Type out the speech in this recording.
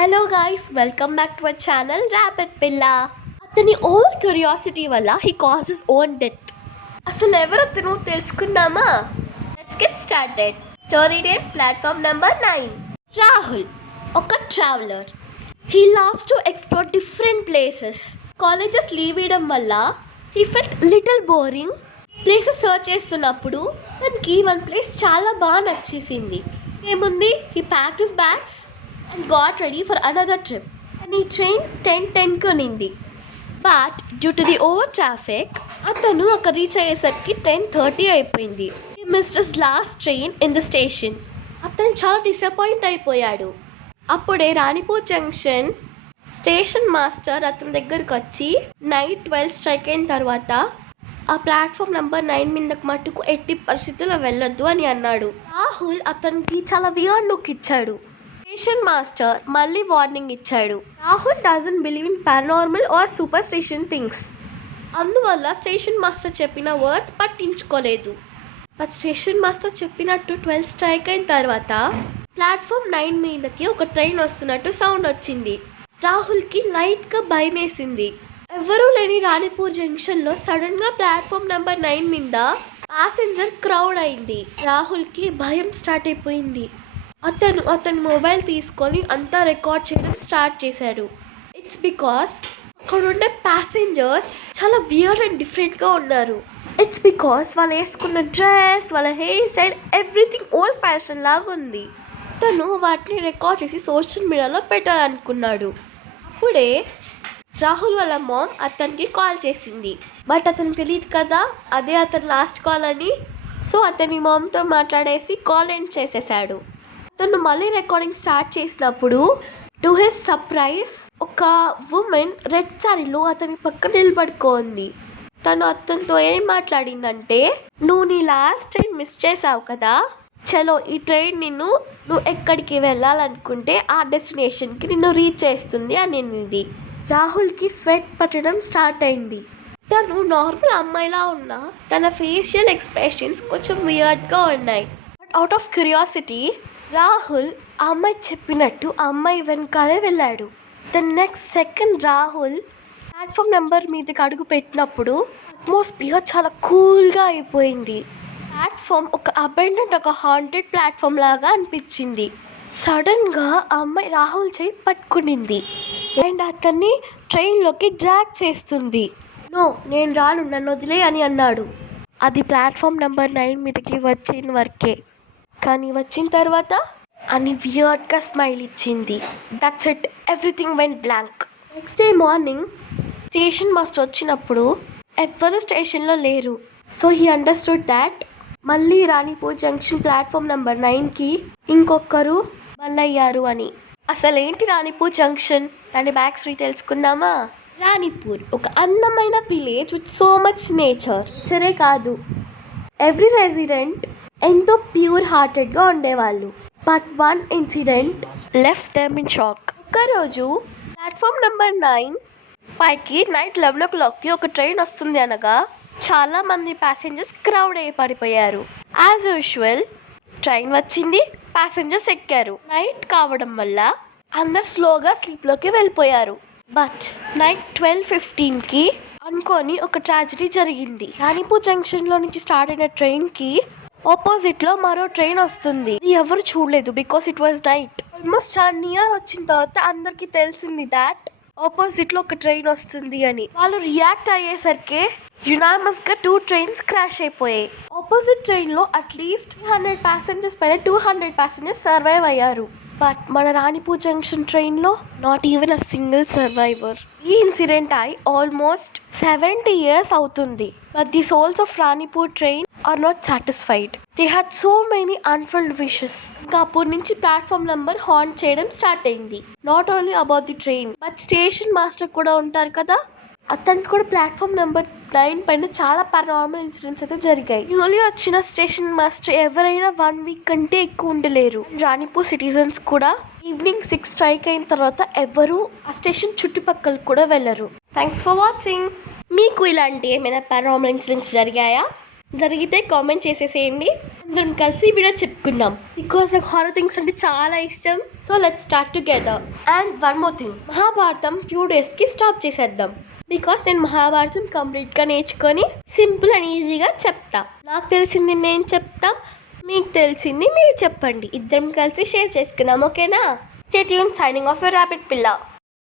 Hello guys, welcome back to our channel rapid పిల్ల. అతని over curiosity వల్ల he cause his own death. అసలు ఎవరు అతను తెలుసుకుందామా? Let's get started. Story name platform number 9. Rahul ఒక traveller. He loves to explore different places. Colleges leave ఇవ్వడం వల్ల he felt little boring. Places search చేస్తున్నప్పుడు తనకి వన్ ప్లేస్ చాలా బాగా నచ్చేసింది. ఏముంది, he packed his bags and got ready for another trip. And he train 10:10 కొనింది. But due to the over traffic, అతను అక్కడ రీచ్ అయ్యేసరికి 10:30 అయిపోయింది. He missed his last train in the station. అతను చాలా డిసప్పాయింట్ అయిపోయాడు. అప్పుడే రాణిపూర్ జంక్షన్ స్టేషన్ మాస్టర్ అతని దగ్గరికి వచ్చి నైట్ 12 స్ట్రైక్ అయిన తర్వాత ఆ ప్లాట్ఫామ్ నెంబర్ 9 మీదకి మట్టుకు ఎట్టి పరిస్థితుల్లో వెళ్ళొద్దు అని అన్నాడు. రాహుల్ అతనికి చాలా వియర్డ్ లుక్ ఇచ్చాడు. స్టేషన్ మాస్టర్ మళ్ళీ వార్నింగ్ ఇచ్చాడు. Rahul doesn't believe in paranormal or superstition things. అందువల్ల స్టేషన్ మాస్టర్ చెప్పిన వర్డ్స్ పట్టించుకోలేదు. బట్ స్టేషన్ మాస్టర్ చెప్పినట్టు 12 స్ట్రైక్ అయిన తర్వాత ప్లాట్ఫామ్ 9 మీదకి ఒక ట్రైన్ వస్తున్నట్టు సౌండ్ వచ్చింది. రాహుల్కి లైట్గా భయం వేసింది. ఎవరూ లేని రాణిపూర్ జంక్షన్లో సడన్గా ప్లాట్ఫామ్ నెంబర్ 9 మీద ప్యాసింజర్ క్రౌడ్ అయింది. రాహుల్కి భయం స్టార్ట్ అయిపోయింది. అతని మొబైల్ తీసుకొని అంతా రికార్డ్ చేయడం స్టార్ట్ చేశాడు. ఇట్స్ బికాస్ అక్కడ ఉండే ప్యాసింజర్స్ చాలా వియర్డ్ అండ్ డిఫరెంట్గా ఉన్నారు. ఇట్స్ బికాస్ వాళ్ళు వేసుకున్న డ్రెస్, వాళ్ళ hair style, everything old fashion లాగా ఉంది. తను వాటిని రికార్డ్ చేసి సోషల్ మీడియాలో పెట్టాలనుకున్నాడు. అప్పుడే రాహుల్ వాళ్ళ మామ్ అతనికి కాల్ చేసింది. బట్ అతనికి తెలియదు కదా అదే అతని లాస్ట్ కాల్ అని. సో అతని మామ్తో మాట్లాడేసి కాల్ ఎండ్ చేసేసాడు. తను మళ్ళీ రికార్డింగ్ స్టార్ట్ చేసినప్పుడు టు హిస్ సర్ప్రైజ్ ఒక ఉమెన్ రెడ్ సారీలో అతని పక్కన నిలబడుకోంది. తను అతనితో ఏం మాట్లాడిందంటే, నువ్వు నీ లాస్ట్ ట్రైన్ మిస్ చేసావు కదా, చలో ఈ ట్రైన్ నువ్వు ఎక్కడికి వెళ్ళాలనుకుంటే ఆ డెస్టినేషన్కి నిన్ను రీచ్ చేస్తుంది అని అనింది. రాహుల్కి స్వెట్ పట్టడం స్టార్ట్ అయింది. తను నార్మల్ అమ్మాయిలా ఉన్నా తన ఫేషియల్ ఎక్స్ప్రెషన్స్ కొంచెం వియర్డ్గా ఉన్నాయి. But out of curiosity Rahul ఆ అమ్మాయి చెప్పినట్టు ఆ అమ్మాయి వెనకాలే వెళ్ళాడు. The next second Rahul platform number మీదకి అడుగు పెట్టినప్పుడు అట్మాస్ఫియర్ చాలా కూల్గా అయిపోయింది. ప్లాట్ఫామ్ ఒక అబెండెంట్, ఒక హాంటెడ్ ప్లాట్ఫామ్ లాగా అనిపించింది. సడన్గా ఆ అమ్మాయి రాహుల్ చేయి పట్టుకునింది అండ్ అతన్ని ట్రైన్లోకి డ్రాగ్ చేస్తుంది. నో, నేను రాను, నన్ను వదిలే అని అన్నాడు. అది ప్లాట్ఫామ్ నెంబర్ 9 మీదకి వచ్చిన వరకే. కానీ వచ్చిన తర్వాత అని వియర్డ్గా స్మైల్ ఇచ్చింది. That's it, everything went blank. Next day morning station master వచ్చినప్పుడు ఎవ్వరూ స్టేషన్లో లేరు. సో హీ అండర్స్టూడ్ దాట్ మళ్ళీ రాణిపూర్ జంక్షన్ ప్లాట్ఫామ్ నెంబర్ 9కి ఇంకొకరు మళ్ళయ్యారు అని. అసలేంటి రాణిపూర్ జంక్షన్, దాని బ్యాక్ స్టోరీ తెలుసుకుందామా? రాణిపూర్ ఒక అందమైన village with so much nature. సరే కాదు, ఎవ్రీ రెసిడెంట్ ఎంతో ప్యూర్ హార్టెడ్గా ఉండేవాళ్ళు. But one incident left them in shock. ఒక్కరోజు ప్లాట్ఫామ్ నెంబర్ 9 పైకి నైట్ 11 o'clockకి ఒక ట్రైన్ వస్తుంది అనగా చాలామంది ప్యాసింజర్స్ క్రౌడ్ అయ్యి పడిపోయారు. యాజ్ యూజువల్ ట్రైన్ వచ్చింది, ప్యాసింజర్స్ ఎక్కారు. నైట్ కావడం వల్ల అందరు స్లోగా స్లీప్లోకి వెళ్ళిపోయారు. బట్ నైట్ 12:15కి అనుకోని ఒక ట్రాజడీ జరిగింది. రాణిపూర్ జంక్షన్లో నుంచి స్టార్ట్ అయిన ట్రైన్కి ఆపోజిట్లో మరో ట్రైన్ వస్తుంది. ఇది ఎవరు చూడలేదు because it was night. Almost చాలా నియర్ వచ్చిన తర్వాత అందరికి తెలిసింది దాట్ ఆపోజిట్లో ఒక ట్రైన్ వస్తుంది అని. వాళ్ళు రియాక్ట్ అయ్యేసరికి యునామస్ గా 2 ట్రైన్స్ క్రాష్ అయిపోయాయి. ఆపోజిట్ ట్రైన్లో అట్లీస్ట్ 100 ప్యాసింజర్స్ పైన 200 ప్యాసింజర్స్ సర్వైవ్ అయ్యారు. బట్ మన రాణిపూర్ జంక్షన్ ట్రైన్లో not even a single survivor. ఈ ఇన్సిడెంట్ అయి ఆల్మోస్ట్ 70 years అవుతుంది. But the souls of Ranipur train are not satisfied. They had so many unfulfilled wishes. ఇంకా అప్పటి నుంచి ప్లాట్ఫామ్ నెంబర్ హాంట్ చేయడం స్టార్ట్ అయింది. Not only about the train but station master కూడా ఉంటారు కదా, అతనికి కూడా ప్లాట్ఫామ్ నెంబర్ 9 పైన చాలా పారానార్మల్ ఇన్సిడెంట్స్ అయితే జరిగాయి. న్యూలీ వచ్చిన స్టేషన్ మాస్టర్ ఎవరైనా 1 week కంటే ఎక్కువ ఉండలేరు. రాణిపూర్ సిటిజన్స్ కూడా ఈవినింగ్ 6 స్ట్రైక్ అయిన తర్వాత ఎవరు ఆ స్టేషన్ చుట్టుపక్కల కూడా వెళ్ళరు. Thanks for watching. మీకు ఇలాంటి ఏమైనా పారానార్మల్ ఇన్సిడెంట్స్ జరిగాయా? జరిగితే కామెంట్ చేసేసేయండి. అందరం కలిసి ఈ వీడియో చెప్పుకుందాం. బికాస్ నాకు హారర్ థింగ్స్ అంటే చాలా ఇష్టం. So let's start together. And one more thing, Mahabharatam few డేస్కి స్టాప్ చేసేద్దాం. బికాస్ నేను మహాభారతం కంప్లీట్గా నేర్చుకొని సింపుల్ అండ్ ఈజీగా చెప్తా. నాకు తెలిసింది నేను చెప్తా, మీకు తెలిసింది మీరు చెప్పండి. ఇద్దరం కలిసి షేర్ చేసుకుందాం. ఓకేనా? Stay tune. Signing off your rabbit పిల్ల.